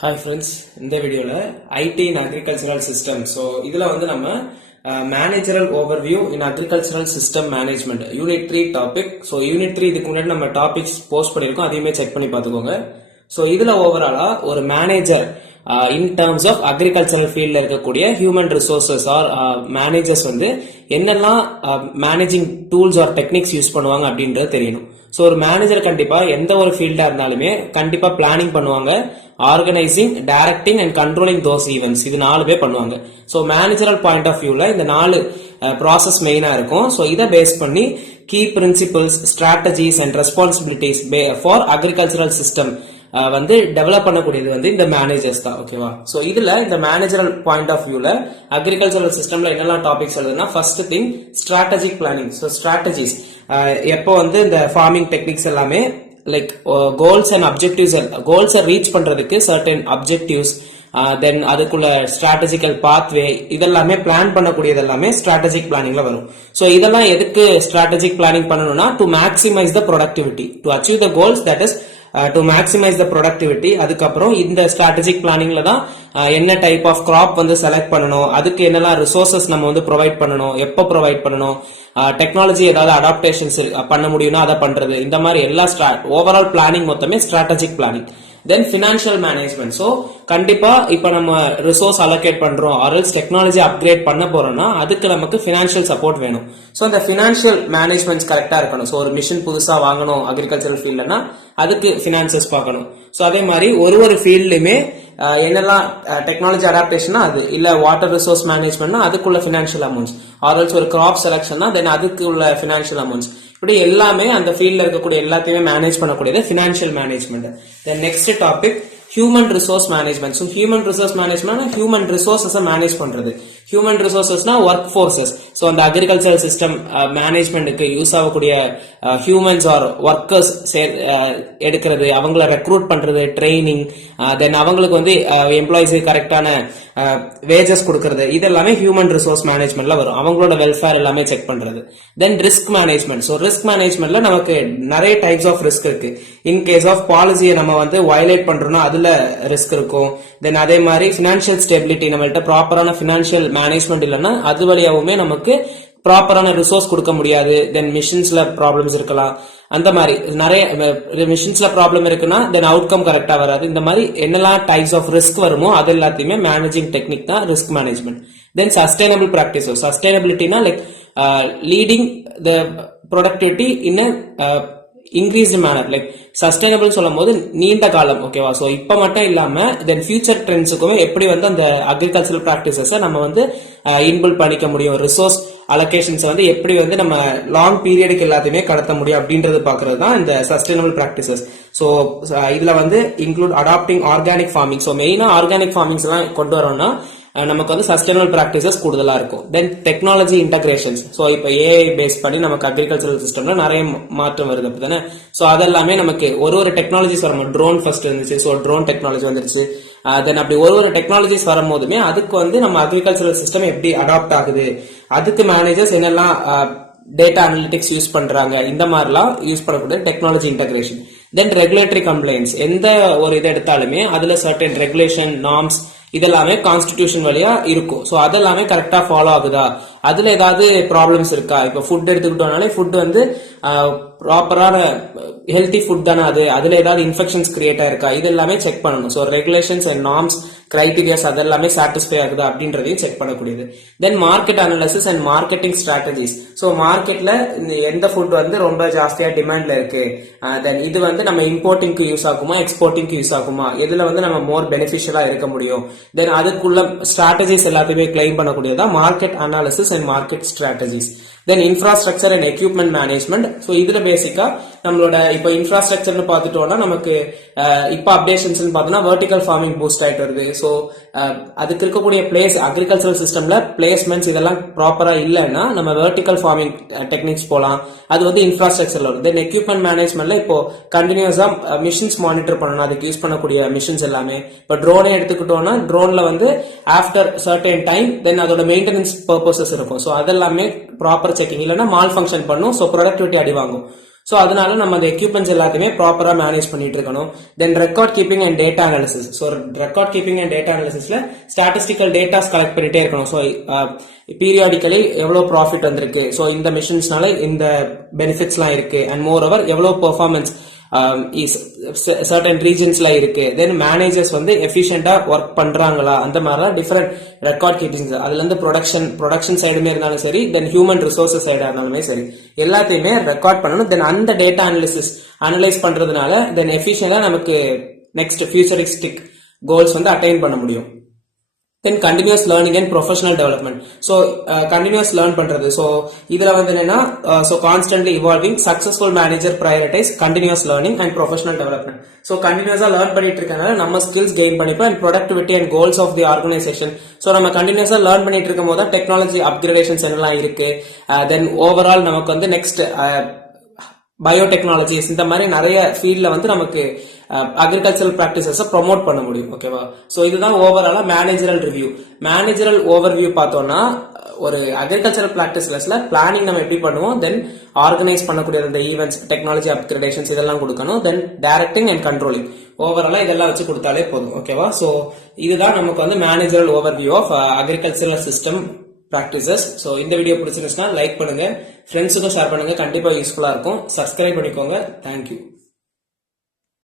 Hi friends, இந்த வீடியோவில் IT in agricultural system. So இதில் வந்து நம்ம managerial overview in agricultural system management unit 3 topic. So unit 3 இதுக்கு முன்னாடி நம்ம டாபிக்ஸ் போஸ்ட் பண்ணியிருக்கோம், அதையுமே செக் பண்ணி பார்த்துக்கோங்க. ஸோ இதில் ஓவராலா ஒரு manager in terms of agricultural ஃபீல்டில் இருக்கக்கூடிய ஹியூமன் ரிசோர்சஸ் ஆர் மேனேஜர்ஸ் வந்து என்னெல்லாம் managing tools or techniques use பண்ணுவாங்க அப்படின்றது தெரியணும். ஸோ ஒரு மேனேஜர் கண்டிப்பா எந்த ஒரு ஃபீல்டா இருந்தாலுமே கண்டிப்பா பிளானிங் பண்ணுவாங்க, organising, directing and controlling those events, இது 4 பேர் பண்ணுவாங்க. ஸோ மேனேஜரல் பாயிண்ட் ஆஃப் வியூல இந்த 4 ப்ராசஸ் மெயினா இருக்கும். ஸோ இதை பேஸ் பண்ணி key principles, strategies and responsibilities for agricultural system வந்து டெவலப் பண்ணக்கூடியது வந்து இந்த மேனேஜர்ஸ் தான். ஓகேவா? ஸோ இதுல இந்த மேனேஜரல் பாயிண்ட் ஆஃப் வியூல அக்ரிகல்ச்சரல் சிஸ்டம்ல என்னெல்லாம் டாபிக்ஸ் வருதுன்னா, first thing strategic planning. So strategies எப்போ வந்து இந்த ஃபார்மிங் டெக்னிக்ஸ் எல்லாமே லைக் கோல்ஸ் அண்ட் அப்ஜெக்டிவ்ஸ், கோல்ஸை ரீச் பண்றதுக்கு சர்டன் அப்ஜெக்டிவ்ஸ், தென் அதுக்குள்ள ஸ்ட்ராட்டஜிக்கல் பாத்வே, இதெல்லாமே பிளான் பண்ணக்கூடியது எல்லாமே ஸ்ட்ராட்டஜிக் பிளானிங்ல வரும். ஸோ இதெல்லாம் எதுக்கு ஸ்ட்ராட்டஜிக் பிளானிங் பண்ணணும்னா, to maximise the productivity, to achieve the goals, that is to maximise the productivity. அதுக்கப்புறம் இந்த ஸ்ட்ராட்டஜிக் பிளானிங்ல தான் என்ன டைப் ஆஃப் கிராப் வந்து செலக்ட் பண்ணணும், அதுக்கு என்னெல்லாம் ரிசோர்சஸ் நம்ம வந்து ப்ரொவைட் பண்ணணும், எப்போ ப்ரொவைட் பண்ணணும், டெக்னாலஜி ஏதாவது அடாப்டேஷன்ஸ் பண்ண முடியும்னா அதை பண்றது, இந்த மாதிரி எல்லா ஓவரால் பிளானிங் மொத்தமே ஸ்ட்ராட்டஜிக் பிளானிங். தென் ஃபினான்ஷியல் மேனேஜ்மெண்ட். ஸோ கண்டிப்பா இப்ப நம்ம ரிசோர்ஸ் அலோகேட் பண்றோம் ஆர்எல்ஸ் டெக்னாலஜி அப்கிரேட் பண்ண போறோம்னா அதுக்கு நமக்கு ஃபினான்ஷியல் சப்போர்ட் வேணும். ஸோ அந்த ஃபினான்ஷியல் மேனேஜ்மெண்ட் கரெக்டா இருக்கணும். ஸோ ஒரு மிஷின் புதுசா வாங்கணும் அக்ரிகல்ச்சரல் ஃபீல்ட்னா அதுக்கு ஃபினான்சஸ் பார்க்கணும். ஸோ அதே மாதிரி ஒரு ஃபீல்ட்லயுமே என்னெல்லாம் டெக்னாலஜி அடாப்டேஷனா அது, இல்ல வாட்டர் ரிசோர்ஸ் மேனேஜ்மெண்ட்னா அதுக்குள்ள ஃபினான்ஷியல் அமௌண்ட்ஸ், ஆர்எல்ஸ் ஒரு கிராப் செலக்ஷன்னா தென் அதுக்கு உள்ள ஃபினான்ஷியல் அமௌண்ட்ஸ், இப்படி எல்லாமே அந்த ஃபீல்ட்ல இருக்கக்கூடிய எல்லாத்தையுமே மேனேஜ் பண்ணக்கூடியது financial management. Then next topic human resource management. So human resource management human resources manage பண்றது. ஹியூமன் ரிசோர்சஸ்னா ஒர்க் ஃபோர்ஸஸ். ஸோ அந்த அக்ரிகல்ச்சரல் சிஸ்டம் மேனேஜ்மெண்ட்டுக்கு யூஸ் ஆகக்கூடிய ஹியூமன்ஸ் ஆர் ஒர்க்கர்ஸ் எடுக்கிறது, அவங்கள ரெக்ரூட் பண்றது, ட்ரைனிங், தென் அவங்களுக்கு வந்து எம்ப்ளாயிஸுக்கு கரெக்டான வேஜஸ் கொடுக்கறது, இது எல்லாமே ஹியூமன் ரிசோர்ஸ் மேனேஜ்மெண்ட்ல வரும். அவங்களோட வெல்ஃபேர் எல்லாமே செக் பண்றது. தென் ரிஸ்க் மேனேஜ்மெண்ட். ஸோ ரிஸ்க் மேனேஜ்மெண்ட்ல நமக்கு நிறைய டைப்ஸ் ஆஃப் ரிஸ்க் இருக்கு. இன் கேஸ் ஆஃப் பாலிசியை நம்ம வந்து வயலேட் பண்றோம்னா அதுல ரிஸ்க் இருக்கும். தென் அதே மாதிரி பினான்சியல் ஸ்டெபிலிட்டி, நம்மள்ட்ட ப்ராப்பரான பினான்சியல் மேனேஜ்மெண்ட் இல்லைன்னா அது வழியாவுமே நமக்கு ப்ராப்பரான ரிசோர்ஸ் கொடுக்க முடியாது. தென் மிஷின்ஸ்ல ப்ராப்ளம்ஸ் இருக்கலாம். அந்த மாதிரி நிறைய மிஷின்ஸ்ல ப்ராப்ளம் இருக்குன்னா தென் அவுட்கம் கரெக்டா வராது. இந்த மாதிரி என்னெல்லாம் டைப்ஸ் ஆஃப் ரிஸ்க் வருமோ அது எல்லாத்தையுமே மேனேஜிங் டெக்னிக் தான் risk management. Then sustainable practices. சஸ்டைனபிலிட்டினா like leading the productivity in increased manner, like sustainable சொல்லும் போது நீண்ட காலம். ஓகேவா? ஸோ இப்போ மட்டும் இல்லாம தென் ஃபியூச்சர் ட்ரெண்ட்ஸுக்கும் எப்படி வந்து அந்த அக்ரிகல்ச்சரல் ப்ராக்டிசஸை நம்ம வந்து இன்பில்ட் பண்ணிக்க முடியும், ரிசோர்ஸ் அலோகேஷன்ஸ் வந்து எப்படி வந்து நம்ம லாங் பீரியடுக்கு எல்லாத்தையுமே கடத்த முடியும் அப்படின்றது பாக்குறது தான் இந்த சஸ்டைனபிள் பிராக்டிசஸ். ஸோ இதுல வந்து include adopting organic farming. So மெயினா ஆர்கானிக் ஃபார்மிங்ஸ் எல்லாம் கொண்டு வரோம்னா நமக்கு வந்து சஸ்டைனபிள் பிராக்டிசஸ் கூடுதலா இருக்கும். Then technology integrations. ஸோ இப்போ ஏஐ பேஸ் பண்ணி நமக்கு அக்ரிகல்ச்சரல் சிஸ்டம்ல நிறைய மாற்றம் வருது அப்படித்தானே. ஸோ அதெல்லாமே நமக்கு ஒரு டெக்னாலஜிஸ் வரும். ட்ரோன் ஃபர்ஸ்ட் இருந்துச்சு, ஸோ ட்ரோன் டெக்னாலஜி வந்துருச்சு. தென் அப்படி ஒரு டெக்னாலஜிஸ் வரும் போதுமே அதுக்கு வந்து நம்ம அக்ரிகல்ச்சரல் சிஸ்டம் எப்படி அடாப்ட் ஆகுது, அதுக்கு மேனேஜர்ஸ் என்னெல்லாம் டேட்டா அனலிட்டிக்ஸ் யூஸ் பண்றாங்க, இந்த மாதிரிலாம் யூஸ் பண்ணக்கூடிய டெக்னாலஜி இன்டகிரேஷன். தென் ரெகுலேட்டரி கம்ப்ளைண்ட்ஸ். எந்த ஒரு இதை எடுத்தாலுமே அதுல சர்டன் ரெகுலேஷன், நார்ம்ஸ் இதெல்லாமே கான்ஸ்டிடியூஷன் வழியா இருக்கும். ஸோ அதெல்லாமே கரெக்டா ஃபாலோ ஆகுதா, அதுல ஏதாவது ப்ராப்ளம்ஸ் இருக்கா. இப்போ ஃபுட் எடுத்துக்கிட்டோம்னாலே ஃபுட் வந்து ப்ராப்பரான ஹெல்தி ஃபுட் தானே, அதுல ஏதாவது இன்ஃபெக்ஷன்ஸ் கிரியேட் ஆயிருக்கா, இது எல்லாமே செக் பண்ணணும். So regulations and norms, criterias அதெல்லாமே சாட்டிஸ்ஃபை ஆகுதா அப்படின்றதையும் செக் பண்ணக்கூடியது. தென் market analysis and marketing strategies. So மார்க்கெட்ல எந்த ஃபுட் வந்து ரொம்ப ஜாஸ்தியா டிமாண்ட்ல இருக்கு, தென் இது வந்து நம்ம இம்போர்ட்டிங்க்கு யூஸ் ஆகுமா, எக்ஸ்போர்ட்டிங்க்கு யூஸ் ஆகுமா, இதுல வந்து நம்ம மோர் பெனிஃபிஷியலா இருக்க முடியும். தென் அதுக்குள்ள ஸ்ட்ராட்டஜிஸ் எல்லாத்தையுமே கிளைம் பண்ணக்கூடியதா market analysis and market strategies. Then infrastructure and equipment management. So இதுல பேசிக்கா நம்மளோட இப்போ இன்ஃப்ராஸ்ட்ரக்சர்னு பார்த்துட்டோம்னா நமக்கு இப்போ அப்டேஷன்ஸ் பார்த்தோம்னா வெர்டிகல் ஃபார்மிங் பூஸ்ட் ஆயிட்டு வருது. ஸோ அதுக்கு இருக்கக்கூடிய பிளேஸ் அக்ரிகல்ச்சரல் சிஸ்டம்ல பிளேஸ்மெண்ட்ஸ் இதெல்லாம் ப்ராப்பரா இல்லைன்னா நம்ம வெர்டிகல் ஃபார்மிங் டெக்னிக்ஸ் போலாம். அது வந்து இன்ஃப்ராஸ்ட்ரக்சர்ல வரும். தென் எக்யூப்மெண்ட் மேனேஜ்மெண்ட்ல இப்போ கண்டினியூஸா மிஷின்ஸ் மானிட்டர் பண்ணணும், அதுக்கு யூஸ் பண்ணக்கூடிய மிஷின்ஸ் எல்லாமே. இப்போ ட்ரோனே எடுத்துக்கிட்டோம்னா ட்ரோன்ல வந்து ஆஃப்டர் சர்டன் டைம் தென் அதோட மெயின்டெனன்ஸ் பர்பசஸ் இருக்கும். ஸோ அதெல்லாமே ப்ராப்பர் செக்கிங் இல்லைன்னா மால் ஃபங்க்ஷன் பண்ணும். ஸோ ப்ரொடக்டிவிட்டி அடி வாங்கும். ஸோ அதனால நம்ம அந்த எக்யூப்மெண்ட்ஸ் எல்லாத்தையுமே ப்ராப்பரா மேனேஜ் பண்ணிட்டு இருக்கணும். Then record keeping and data analysis. So record keeping and data அனாலிசிஸ்ல ஸ்டாட்டிஸ்டிக்கல் டேட்டாஸ் கலெக்ட் பண்ணிட்டே இருக்கணும். ஸோ பீரியாடிக்கலி எவ்வளவு ப்ராஃபிட் வந்திருக்கு, ஸோ இந்த மிஷின்ஸ்னால இந்த பெனிஃபிட்ஸ்லாம் இருக்கு, அண்ட் மோர் ஓவர் எவ்வளவு பெர்ஃபார்மன்ஸ் சர்டன் ரீஜன்ஸ்ல இருக்கு, தென் மேனேஜர்ஸ் வந்து எஃபிஷியன்டா ஒர்க் பண்றாங்களா, அந்த மாதிரிலாம் டிஃபரெண்ட் ரெக்கார்ட் கீப்பிங். அதுல இருந்து ப்ரொடக்ஷன் சைடுமே இருந்தாலும் சரி, தென் ஹியூமன் ரிசோர்சஸ் சைடா இருந்தாலுமே சரி, எல்லாத்தையுமே ரெக்கார்ட் பண்ணணும். தென் அந்த டேட்டா அனலைஸ் பண்றதுனால தென் எஃபிஷியன்டா நமக்கு நெக்ஸ்ட் ஃபியூச்சரிஸ்டிக் கோல்ஸ் வந்து அட்டைன் பண்ண முடியும். Then continuous learning and professional development. So continuous learn பண்றது. ஸோ இதுல வந்து என்னன்னா, so constantly evolving successful manager prioritise continuous learning and professional development. So கண்டினியூஸா லேர்ன் பண்ணிட்டு இருக்கனால நம்ம ஸ்கில்ஸ் கெயின் பண்ணிப்போம் and productivity and goals of the organisation. So நம்ம கண்டினியூஸா லேர்ன் பண்ணிட்டு இருக்கும் போது டெக்னாலஜி அப்கிரேடேஷன்ஸ் என்னெல்லாம் இருக்கு, தென் ஓவரால் நமக்கு வந்து நெக்ஸ்ட் பயோடெக்னாலஜிஸ் இந்த மாதிரி நிறைய ஃபீல்ட்ல வந்து நமக்கு அக்ரிகல்ச்சரல் பிராக்டிசஸ் ப்ரொமோட் பண்ண முடியும். ஓகேவா? சோ இதுதான் ஓவராலா மேனேஜரல் ரிவ்யூ. மேனேஜரல் ஓவர்வியூ பார்த்தோம்னா, ஒரு அக்ரிகல்ச்சரல் பிராக்டிசஸ்ல பிளானிங் நம்ம எப்படி பண்ணுவோம், தென் ஆர்கனைஸ் பண்ணக்கூடிய அந்த ஈவெண்ட்ஸ், டெக்னாலஜி அப்கிரேடேஷன்ஸ் இதெல்லாம் கொடுக்கணும், தென் டைரக்டிங் அண்ட் கண்ட்ரோலிங். ஓவராலா இதெல்லாம் வச்சு கொடுத்தாலே போதும். ஓகேவா? சோ இதுதான் நமக்கு வந்து managerial overview of agricultural system practices. So இந்த வீடியோ பிடிச்சிருந்துச்சுன்னா லைக் பண்ணுங்க, ஃப்ரெண்ட்ஸுக்கும் ஷேர் பண்ணுங்க, கண்டிப்பா யூஸ்ஃபுல்லா இருக்கும். சப்ஸ்கிரைப் பண்ணிக்கோங்க. தேங்க்யூ.